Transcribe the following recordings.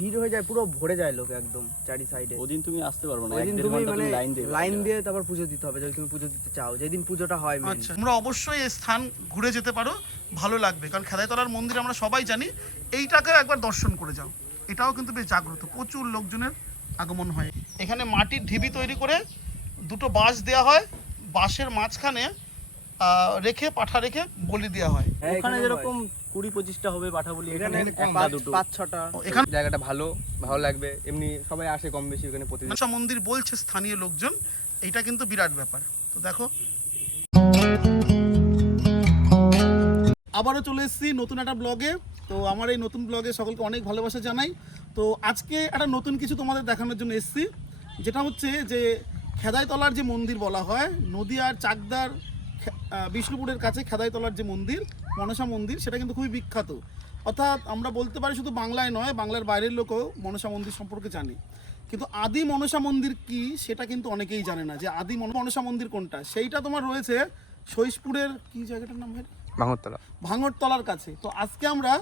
ভিড় হয়ে যায়, পুরো ভরে যায় লোক একদম চারি সাইডে। ওদিন তুমি আসতে পারবে না, ওইদিন তুমি মানে লাইন দিয়ে তারপর পুজো দিতে হবে যদি তুমি পুজো দিতে চাও, যেদিন পুজোটা হয়। আচ্ছা, তোমরা অবশ্যই এই স্থান ঘুরে যেতে পারো, ভালো লাগবে। কারণ খেদাইতলার মন্দির আমরা সবাই জানি, এইটাকে একবার দর্শন করে যাও। এটাও কিন্তু বেশ জাগ্রত, প্রচুর লোকজনের আগমন হয়। এখানে মাটির ঢিবি তৈরি করে দুটো বাঁশ দেওয়া হয়, বাঁশের মাঝখানে রেখে পাঠা রেখে বলি দেওয়া হয়। ওখানে যেরকম 20-25টা হবে পাঠা বলি, এখানে একটা দুটো 5-6টা। এখানে জায়গাটা ভালো লাগবে, এমনি সবাই আসে কম বেশি ওখানে প্রতিদিন। মনসা মন্দির বলছে স্থানীয় লোকজন, এটা কিন্তু বিরাট ব্যাপার। তো দেখো, আবারও চলে এসেছি নতুন একটা ব্লগে। তো আমার এই নতুন ব্লগে সকলকে অনেক ভালোবাসা জানাই। তো আজকে একটা নতুন কিছু তোমাদের দেখানোর জন্য এসেছি, যেটা হচ্ছে যে খেদাইতলার যে মন্দির বলা হয়, নদীয়ার চাকদার বিষ্ণুপুরের কাছে খেদাইতলার যে মন্দির, মনসা মন্দির, সেটা কিন্তু খুবই বিখ্যাত। অর্থাৎ আমরা বলতে পারি শুধু বাংলায় নয়, বাংলার বাইরের লোকও মনসা মন্দির সম্পর্কে জানে। কিন্তু আদি মনসা মন্দির কি সেটা কিন্তু অনেকেই জানে না, যে আদি মনসা মন্দির কোনটা। সেইটা তোমার রয়েছে সৈশপুরের কি জায়গাটার নাম হয়, ভাঙড়তলার কাছে। তো আজকে আমরা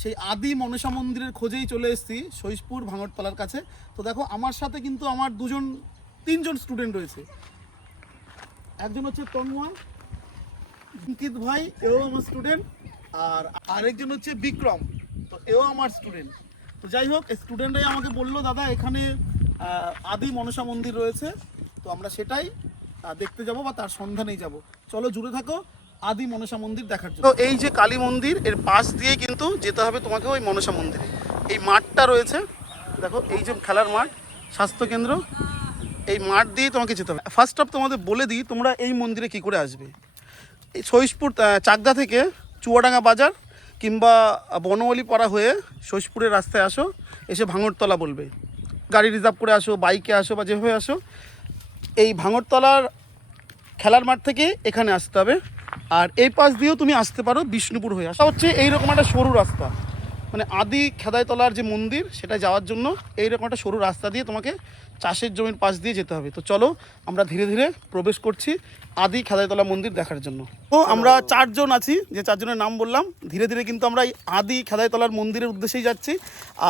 সেই আদি মনসা মন্দিরের খোঁজেই চলে এসেছি সৈশপুর ভাঙড়তলার কাছে। তো দেখো, আমার সাথে কিন্তু আমার তিনজন স্টুডেন্ট রয়েছে। একজন হচ্ছে তন্ময়, অঙ্কিত ভাই, এও আমার স্টুডেন্ট, আর আরেকজন হচ্ছে বিক্রম, তো এও আমার স্টুডেন্ট। তো যাই হোক, স্টুডেন্টরাই আমাকে বললো, দাদা এখানে আদি মনসা মন্দির রয়েছে, তো আমরা সেটাই দেখতে যাব বা তার সন্ধানেই যাব। চলো জুড়ে থাকো আদি মনসা মন্দির দেখার জন্য। তো এই যে কালী মন্দির, এর পাশ দিয়ে কিন্তু যেতে হবে তোমাকে ওই মনসা মন্দিরে। এই মাঠটা রয়েছে দেখো, এই যে খেলার মাঠ, স্বাস্থ্যকেন্দ্র, এই মাঠ দিয়ে তোমাকে যেতে হবে। ফার্স্ট অফ তোমাদের বলে দিই, তোমরা এই মন্দিরে কি করে আসবে। এই সৈশপুর চাকদা থেকে চুয়াডাঙ্গা বাজার কিংবা বনওয়ালি পাড়া হয়ে সৈশপুরের রাস্তায় আসো, এসে ভাঙড়তলা বলবে। গাড়ি রিজার্ভ করে আসো, বাইকে আসো বা যেভাবে আসো, এই ভাঙড়তলার খেলার মাঠ থেকে এখানে আসতে হবে। আর এই পাশ দিয়েও তুমি আসতে পারো বিষ্ণুপুর হয়ে। আসা হচ্ছে এইরকম একটা সরু রাস্তা, মানে আদি খেদাইতলার যে মন্দির সেটা যাওয়ার জন্য এইরকম একটা সরু রাস্তা দিয়ে তোমাকে চাষের জমির পাশ দিয়ে যেতে হবে। তো চলো আমরা ধীরে ধীরে প্রবেশ করছি আদি খেদাইতলা মন্দির দেখার জন্য। তো আমরা 4 জন আছি, যে 4 জনের নাম বললাম। ধীরে ধীরে কিন্তু আমরা এই আদি খেদাইতলার মন্দিরের উদ্দেশ্যেই যাচ্ছি।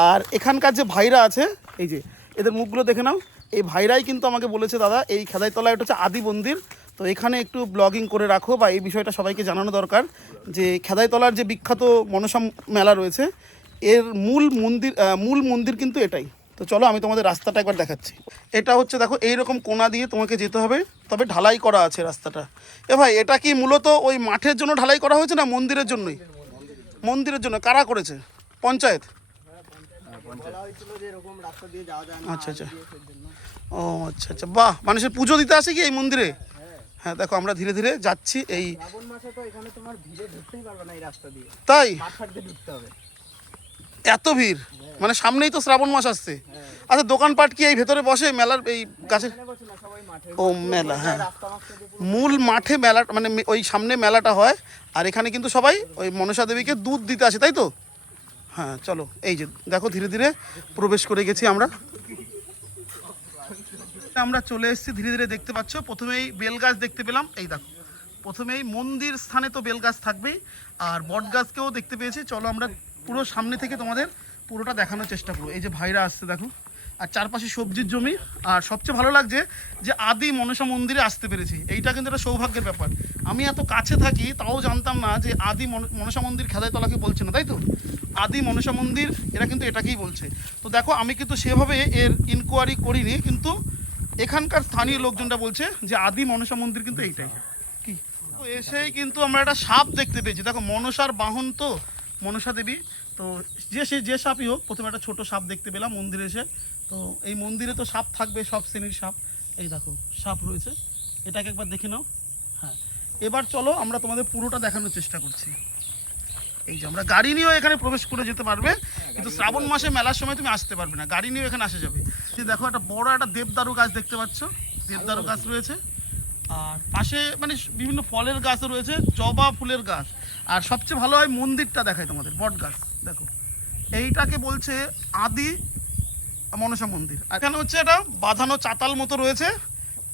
আর এখানকার যে ভাইরা আছে, এই যে এদের মুখগুলো দেখে নাও, এই ভাইরাই কিন্তু আমাকে বলেছে, দাদা এই খেদাইতলা এটা হচ্ছে আদি মন্দির, তো এখানে একটু ব্লগিং করে রাখো, বা এই বিষয়টা সবাইকে জানানো দরকার যে খেদাইতলার যে বিখ্যাত মনসা মেলা রয়েছে, এর মূল মন্দির কিন্তু এটাই। তো চলো আমি তোমাদের রাস্তাটা একবার দেখাচ্ছি। এটা হচ্ছে দেখো, এইরকম কোণা দিয়ে তোমাকে যেতে হবে, তবে ঢালাই করা আছে রাস্তাটা। এ ভাই, এটা কি মূলত ওই মাঠের জন্য ঢালাই করা হয়েছে না মন্দিরের জন্যই? মন্দিরের জন্য। কারা করেছে? পঞ্চায়েত? আচ্ছা আচ্ছা, ও আচ্ছা আচ্ছা, বাহ। মানুষের পুজো দিতে আসে কি এই মন্দিরে? হ্যাঁ দেখো, আমরা ধীরে ধীরে যাচ্ছি। এই তাই এত ভিড়, মানে সামনেই তো শ্রাবণ মাস আসছে। আচ্ছা, দোকানপাট কি এই ভেতরে বসে মেলার এই গাছের? ও মেলা, হ্যাঁ, মূল মাঠে মেলা, মানে ওই সামনে মেলাটা হয়। আর এখানে কিন্তু সবাই ওই মনসা দেবীকে দুধ দিতে আসে, তাই তো? হ্যাঁ চলো, এই যে দেখো ধীরে ধীরে প্রবেশ করে গেছি আমরা চলে এসেছি ধীরে ধীরে। দেখতে পাচ্ছ, প্রথমেই বেল গাছ দেখতে পেলাম। এই দেখো, প্রথমেই মন্দির স্থানে তো বেল গাছ থাকবেই, আর বট গাছকেও দেখতে পেয়েছি। চলো আমরা পুরো সামনে থেকে তোমাদের পুরোটা দেখানোর চেষ্টা করবো। এই যে ভাইরা আসছে দেখো, আর চারপাশে সবজির জমি। আর সবচেয়ে ভালো লাগছে যে আদি মনসা মন্দিরে আসতে পেরেছি, এইটা কিন্তু একটা সৌভাগ্যের ব্যাপার। আমি এত কাছে থাকি তাও জানতাম না যে আদি মনসা মন্দির খেদাইতলাকে বলছে না, তাই তো? আদি মনসা মন্দির এরা কিন্তু এটাকেই বলছে। তো দেখো, আমি কিন্তু সেভাবে এর ইনকোয়ারি করিনি, কিন্তু এখানকার স্থানীয় লোকজনটা বলছে যে আদি মনসা মন্দির কিন্তু এইটাই। কি তো এসেই কিন্তু আমরা একটা সাপ দেখতে পেয়েছি। দেখো, মনসার বাহন তো মনসা দেবী, তো যে সাপই হোক, প্রথমে একটা ছোট সাপ দেখতে পেলাম মন্দিরে এসে। তো এই মন্দিরে তো সাপ থাকবে, সব শ্রেণীর সাপ। এই দেখো সাপ রয়েছে, এটাকে একবার দেখে নাও। হ্যাঁ, এবার চলো আমরা তোমাদের পুরোটা দেখানোর চেষ্টা করছি। এই যে আমরা গাড়ি নিয়েও এখানে প্রবেশ করে যেতে পারবে, কিন্তু শ্রাবণ মাসে মেলার সময় তুমি আসতে পারবে না, গাড়ি নিয়েও এখানে আসা যাবে। দেখো, একটা বড় একটা দেবদারু গাছ দেখতে পাচ্ছ, দেবদারু গাছ রয়েছে। আর পাশে মানে বিভিন্ন ফলের গাছও রয়েছে, জবা ফুলের গাছ। আর সবচেয়ে ভালো হয় মন্দিরটা দেখায় তোমাদের, বট গাছ দেখো, এইটাকে বলছে আদি মনসা মন্দির। এখানে হচ্ছে এটা বাঁধানো চাতাল মতো রয়েছে,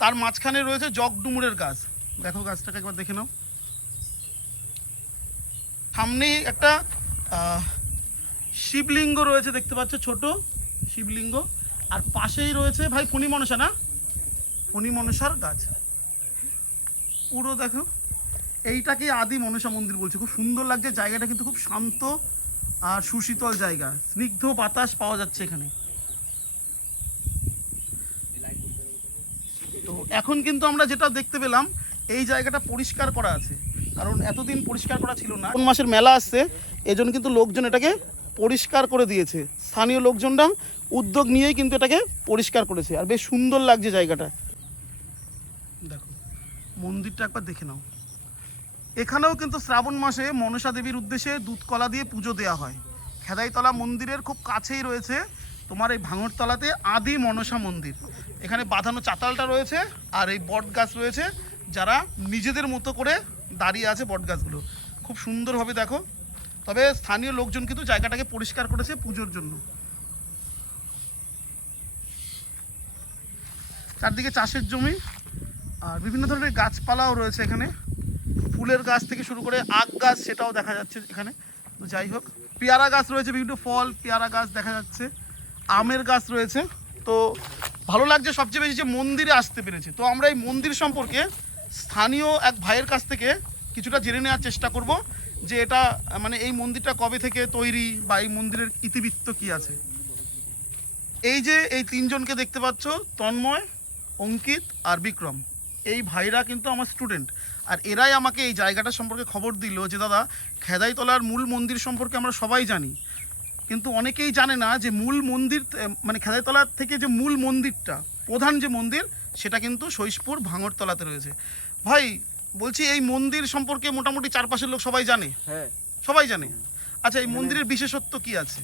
তার মাঝখানে রয়েছে জগডুমুরের গাছ। দেখো গাছটাকে একবার দেখে নাও। সামনেই একটা শিবলিঙ্গ রয়েছে দেখতে পাচ্ছ, ছোট। শিবলিঙ্গ, আর পাশেই রয়েছে ভাই ফণি মনসা, না ফণি মনসার গাছ। পুরো দেখো, এইটাকে আদি মনসা মন্দির বলছে। খুব সুন্দর লাগছে জায়গাটা, কিন্তু খুব শান্ত আর সুশীতল জায়গা, স্নিগ্ধ বাতাস পাওয়া যাচ্ছে এখানে। তো এখন কিন্তু আমরা যেটা দেখতে পেলাম, এই জায়গাটা পরিষ্কার করা আছে, কারণ এতদিন পরিষ্কার করা ছিল না। কোন মাসের মেলা আসছে, এজন্য কিন্তু লোকজন এটাকে পরিষ্কার করে দিয়েছে। স্থানীয় লোকজনরা উদ্যোগ নিয়েই কিন্তু এটাকে পরিষ্কার করেছে, আর বেশ সুন্দর লাগছে জায়গাটা। দেখো মন্দিরটা একবার দেখে নাও। এখানেও কিন্তু শ্রাবণ মাসে মনসা দেবীর উদ্দেশ্যে দুধ কলা দিয়ে পুজো দেওয়া হয়। খেদাইতলা মন্দিরের খুব কাছেই রয়েছে তোমার এই ভাঙরতলাতে আদি মনসা মন্দির। এখানে বাঁধানো চাতালটা রয়েছে, আর এই বট গাছ রয়েছে, যারা নিজেদের মতো করে দাঁড়িয়ে আছে বট গাছগুলো। খুব সুন্দরভাবে দেখো। তবে স্থানীয় লোকজন কিন্তু জায়গাটাকে পরিষ্কার করেছে পুজোর জন্য। চারদিকে চাষের জমি, আর বিভিন্ন ধরনের গাছপালাও রয়েছে এখানে। ফুলের গাছ থেকে শুরু করে আখ গাছ, সেটাও দেখা যাচ্ছে এখানে। তো যাই হোক, পেয়ারা গাছ রয়েছে, বিভিন্ন ফল পেয়ারা গাছ দেখা যাচ্ছে, আমের গাছ রয়েছে। তো ভালো লাগছে সবচেয়ে বেশি যে মন্দিরে আসতে পেরেছে। তো আমরা এই মন্দির সম্পর্কে স্থানীয় এক ভাইয়ের কাছ থেকে কিছুটা জেনে নেওয়ার চেষ্টা করব, যে এটা মানে এই মন্দিরটা কবে থেকে তৈরি, বা এই মন্দিরের ইতিবৃত্ত কি আছে। এই যে এই তিনজনকে দেখতে পাচ্ছ, তন্ময়, অঙ্কিত আর বিক্রম, এই ভাইরা কিন্তু আমার স্টুডেন্ট। আর এরাই আমাকে এই জায়গাটা সম্পর্কে খবর দিল যে দাদা, খেদাইতলার মূল মন্দির সম্পর্কে আমরা সবাই জানি, কিন্তু অনেকেই জানে না যে মূল মন্দির মানে খেদাইতলার থেকে যে মূল মন্দিরটা, প্রধান যে মন্দির, সেটা কিন্তু সৈশপুর ভাঙরতলাতে রয়েছে। ভাই বলছি, এই মন্দির সম্পর্কে মোটামুটি চারপাশের লোক সবাই জানে? হ্যাঁ, সবাই জানে। আচ্ছা, এই মন্দিরের বিশেষত্ব কি আছে?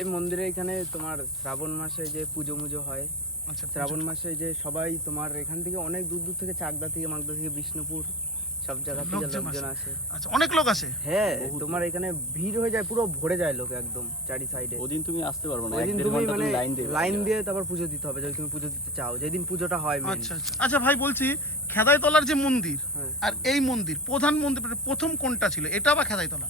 এই মন্দিরে এখানে তোমার শ্রাবণ মাসে যে পুজো মুজো হয়, আচ্ছা, শ্রাবণ মাসে যে সবাই তোমার এখান থেকে অনেক দূর দূর থেকে, চাকদা থেকে, মাগদা থেকে, বিষ্ণুপুর, সব জায়গা থেকে লোকজন লোকজন আসে। আসে। আচ্ছা, অনেক লোক আসে। হ্যাঁ, তোমার এখানে ভিড় হয়ে যায়, পুরো ভরে যায় লোক একদম চারি সাইডে। ওদিন তুমি আসতে পারবে না, ওইদিন 1-1.5 তুমি ঘন্টা মানে তুমি লাইন দিয়ে লাইন দিয়ে তারপর পুজো দিতে হবে, যদি তুমি পুজো দিতে চাও, যেদিন পুজোটা হয় মেন। আচ্ছা আচ্ছা আচ্ছা ভাই, বলছি খেদাইতলার যে মন্দির হ্যাঁ। আর এই মন্দির, প্রধান মন্দির প্রথম কোনটা ছিল, এটা বা খেদাইতলা?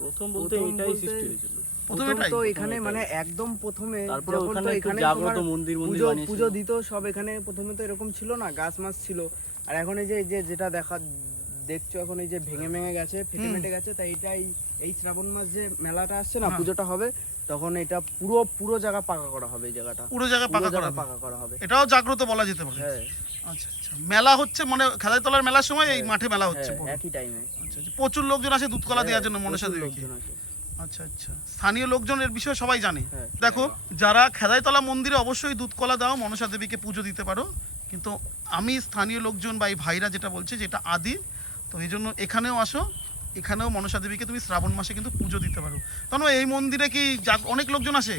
প্রথম বলতে প্রথম এটাই বলতে- সৃষ্টি হয়েছিল। প্রথম প্রথম এটাই? তো এখানে মানে একদম প্রথমে তারপরে যখন ওখানে তো একটু এখানে জাগ্রত তোমার মন্দির পুজো বানিয়েছিল। পুজো দিত সব এখানে। প্রথমে তো এরকম ছিল না, গাছ মাছ ছিল। আর এখন এই যে যেটা দেখছো এখন এই যে ভেঙে ভেঙে গেছে, ফেটে ফেটে গেছে, তাই এটাই এই শ্রাবণ মাস যে মেলাটা আসছে না, হ্যাঁ। পুজোটা হবে, তখন এটা পুরো জায়গা পাকা করা হবে। এই জায়গাটা পুরো জায়গা পুরো পাকা করা জায়গা হবে। পাকা করা হবে। এটাও জাগ্রত বলা যেতে পারে। হ্যাঁ, আচ্ছা আচ্ছা, মেলা হচ্ছে মানে খেদাইতলার মেলার সময় এই মাঠে মেলা হচ্ছে হ্যাঁ, পুরো। একই টাইমে। আচ্ছা আচ্ছা, প্রচুর লোকজন আসে দুধকলা দেওয়ার জন্য মনসা প্রচুর দেবীকে। লোকজন আসে। আচ্ছা আচ্ছা, স্থানীয় লোকজন এর বিষয়ে সবাই জানে। হ্যাঁ। দেখো, যারা খেদাইতলা মন্দিরে অবশ্যই দুধকলা দাও, মনসা দেবীকে পুজো দিতে পারো, কিন্তু আমি স্থানীয় লোকজন বা এই ভাইরা যেটা বলছে যে এটা আদি, তো এই জন্য এখানেও আসো, এখানেও মনসা দেবীকে তুমি শ্রাবণ মাসে কিন্তু পুজো দিতে পারো। তখন এই মন্দিরে কি অনেক লোকজন আসে?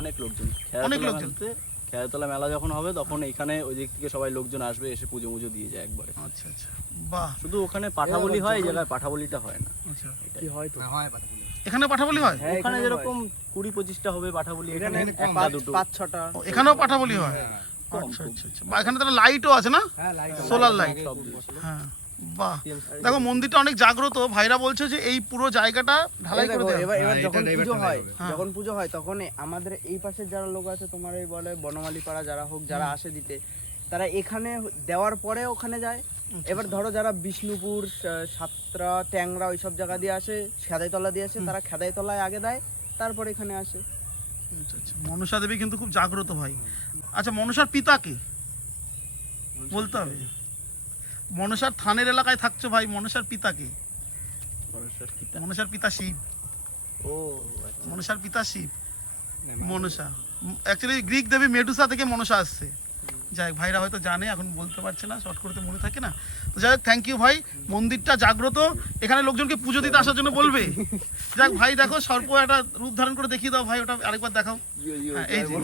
অনেক লোকজন, অনেক খেয়াতলা লোকজন। মেলাতে, খেয়াতলা মেলা যখন হবে তখন এখানে ওই দিক থেকে সবাই লোকজন আসবে, এসে পুজো মুজো দিয়ে যায় একবারে। আচ্ছা আচ্ছা, বাহ। শুধু ওখানে পাঠাবলি হয়, এই জায়গায় পাঠাবলিটা হয় না। আচ্ছা, কি হয় তো? এখানে পাঠাবলি হয়? হ্যাঁ, ওখানে এখানেও যেরকম 20-25টা হবে পাঠাবলি, এখানে এখানে একটা 5-6টা। দুটো ও, এখানেও পাঠাবলি হয়? আচ্ছা আচ্ছা আচ্ছা, বা এখানে তাহলে লাইটও আছে না, সোলার লাইট? সব দিয়েছে। হ্যাঁ, বাহ। দেখো মন্দিরটা অনেক জাগ্রত। ভাইরা বলছে যে এই পুরো জায়গাটা ঢালাই করে দেওয়া। এবার যখন পুজো হয়, হ্যাঁ। যখন পুজো হয় তখন আমাদের এই পাশের যারা লোক আছে, তোমার এই বলে বনমালী পাড়া যারা হোক, যারা আসে দিতে, তারা এখানে দেওয়ার পরে ওখানে যায়। এবার ধরো যারা বিষ্ণুপুর, সাতরা, ট্যাংরা ওইসব জায়গা দিয়ে আসে, খেদাইতলা দিয়ে আসে, তারা খেদাইতলায় আগে দেয়, তারপর এখানে আসে। আচ্ছা আচ্ছা, মনসা দেবী কিন্তু খুব জাগ্রত ভাই। আচ্ছা, মনসার পিতা কে বলতে হবে? মনসার থানের এলাকায় থাকছো ভাই, মনসার পিতা কে? মানুষের পিতা। মনসার পিতা শিব। ও মনসার পিতা শিব, মনসা। অ্যাকচুয়ালি গ্রিক দেবী মেডুসা থেকে মনসা আসছে। যাই হোক, ভাইরা হয়তো জানে, এখন বলতে পারছে না, শর্ট করতে মনে থাকে না। তো যাই হোক, থ্যাংক ইউ ভাই। মন্দিরটা জাগ্রত, এখানে লোকজনকে পুজো দিতে আসার জন্য বলবে। যাক ভাই, দেখো সর্প একটা রূপ ধারণ করে দেখিয়ে দাও ভাই, ওটা আরেকবার দেখাও। হ্যাঁ, এই যে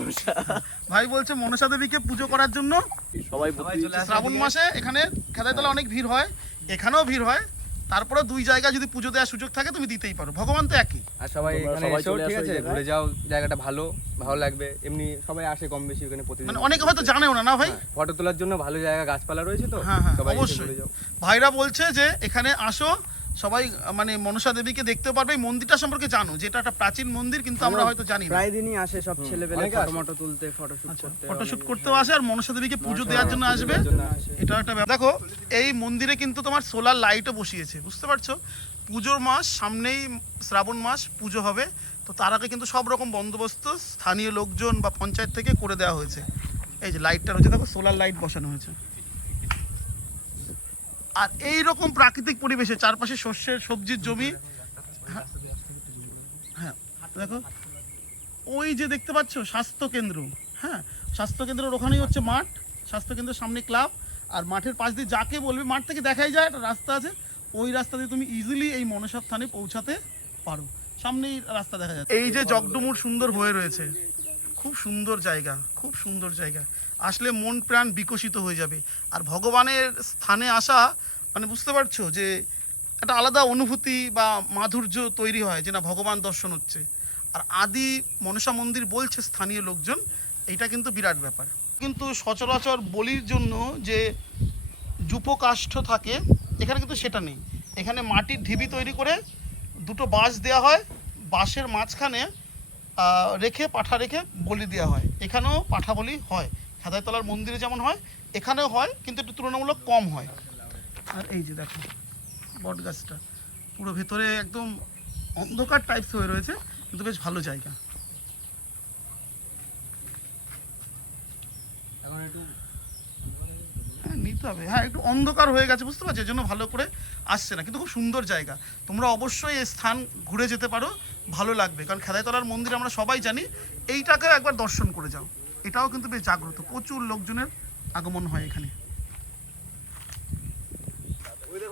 ভাই বলছে মনসা দেবীকে পুজো করার জন্য সবাই শ্রাবণ মাসে এখানে খেদাইতলা অনেক ভিড় হয়, এখানেও ভিড় হয়। তারপরে দুই জায়গায় যদি পুজো দেওয়ার সুযোগ থাকে তুমি দিতেই পারো, ভগবান তো একই। আর সবাই তোমরা এখানে সবাই এসেও চলে ঠিক আসো আছে, এই জায়গায়। ঘুরে যাও, জায়গাটা ভালো লাগবে। এমনি সবাই আসে কম বেশি ওখানে প্রতিদিন। মানে অনেকে হয়তো জানেও না, না ভাই? ফটো তোলার জন্য ভালো জায়গা, গাছপালা রয়েছে তো, হ্যাঁ হ্যাঁ, সবাই এসে অবশ্যই। ঘুরে যাও। ভাইরা বলছে যে এখানে আসো, সবাই মানে মনসা দেবীকে দেখতে পারবে। এই মন্দিরটা সম্পর্কে জানো, যেটা একটা প্রাচীন মন্দির, কিন্তু আমরা হয়তো জানি না। প্রায় দিনই আসে সব ছেলেপেলে অনেকে আসে। ফটো তুলতে, ফটোশুট করতে। ফটোশুট করতেও আসে আর মনসা দেবীকে পুজো দেওয়ার জন্য আসবে। এটা একটা দেখো, এই মন্দিরে কিন্তু তোমার সোলার লাইটও বসিয়েছে, বুঝতে পারছো? পুজোর মাস সামনেই, শ্রাবণ মাস পুজো হবে, তো তার আগে কিন্তু সব রকম বন্দোবস্ত স্থানীয় লোকজন বা পঞ্চায়েত থেকে করে দেওয়া হয়েছে। এই যে লাইটটা রয়েছে, দেখো সোলার লাইট বসানো হয়েছে। আর এই রকম প্রাকৃতিক পরিবেশে চারপাশে শস্যের, সবজির জমি। হ্যাঁ দেখো, ওই যে দেখতে পাচ্ছ স্বাস্থ্য কেন্দ্র, হ্যাঁ স্বাস্থ্য কেন্দ্রের ওখানেই হচ্ছে মাঠ, স্বাস্থ্য কেন্দ্রের সামনে ক্লাব। আর মাঠের পাশ দিয়ে যাকে বলবে, মাঠ থেকে দেখাই যায় একটা রাস্তা আছে, ওই রাস্তা দিয়ে তুমি ইজিলি এই মনসা স্থানে পৌঁছাতে পারো। সামনেই রাস্তা দেখা যায়। এই যে জগডুমুর সুন্দর হয়ে রয়েছে, খুব সুন্দর জায়গা, খুব সুন্দর জায়গা। আসলে মন প্রাণ বিকশিত হয়ে যাবে। আর ভগবানের স্থানে আসা মানে বুঝতে পারছো যে একটা আলাদা অনুভূতি বা মাধুর্য তৈরি হয়, যে না ভগবান দর্শন হচ্ছে। আর আদি মনসা মন্দির বলছে স্থানীয় লোকজন, এইটা কিন্তু বিরাট ব্যাপার। কিন্তু সচরাচর বলির জন্য যে যূপকাষ্ঠ থাকে, এখানে কিন্তু সেটা নেই। এখানে মাটির ঢিবি তৈরি করে দুটো বাঁশ দেওয়া হয়, বাঁশের মাঝখানে রেখে পাঠা রেখে বলি দেওয়া হয়। এখানেও পাঠা বলি হয়, খেদাইতলার মন্দিরে যেমন হয় এখানেও হয়, কিন্তু একটু তুলনামূলক কম হয়। আর এই যে দেখো বট গাছটা পুরো ভেতরে একদম অন্ধকার টাইপস হয়ে রয়েছে, কিন্তু বেশ ভালো জায়গা। হ্যাঁ নিতে হবে, হ্যাঁ একটু অন্ধকার হয়ে গেছে, বুঝতে পারছি, এজন্য ভালো করে আসছে না, কিন্তু খুব সুন্দর জায়গা। তোমরা অবশ্যই এই স্থান ঘুরে যেতে পারো, ভালো লাগবে। কারণ খেদাইতলার মন্দির আমরা সবাই জানি, এইটাকে একবার দর্শন করে যাও। এটাও কিন্তু বেশ জাগ্রত, প্রচুর লোকজনের আগমন হয় এখানে।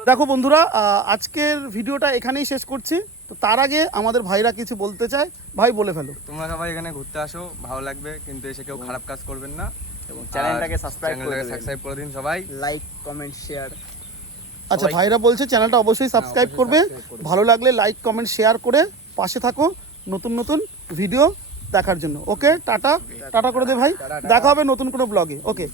দেখো বন্ধুরা, আজকের ভিডিওটা এখানেই শেষ করছি। তো তার আগে আমাদের ভাইরা কিছু বলতে চায়, ভাই বলে ফেলো। তোমরা সবাই এখানে ঘুরতে আসো, ভালো লাগবে, কিন্তু এসে কেউ খারাপ কাজ করবেন না। এবং চ্যানেলটাকে আর সাবস্ক্রাইব সাবস্ক্রাইব করে দিন সবাই। Like, comment, share. আচ্ছা ভাইরা বলছে চ্যানেলটা অবশ্যই সাবস্ক্রাইব করবে, ভালো লাগলে লাইক কমেন্ট শেয়ার করে পাশে থাকো নতুন নতুন ভিডিও দেখার জন্য। ওকে টাটা, টাটা করে দে ভাই, দেখা হবে নতুন কোনো ব্লগে। ওকে।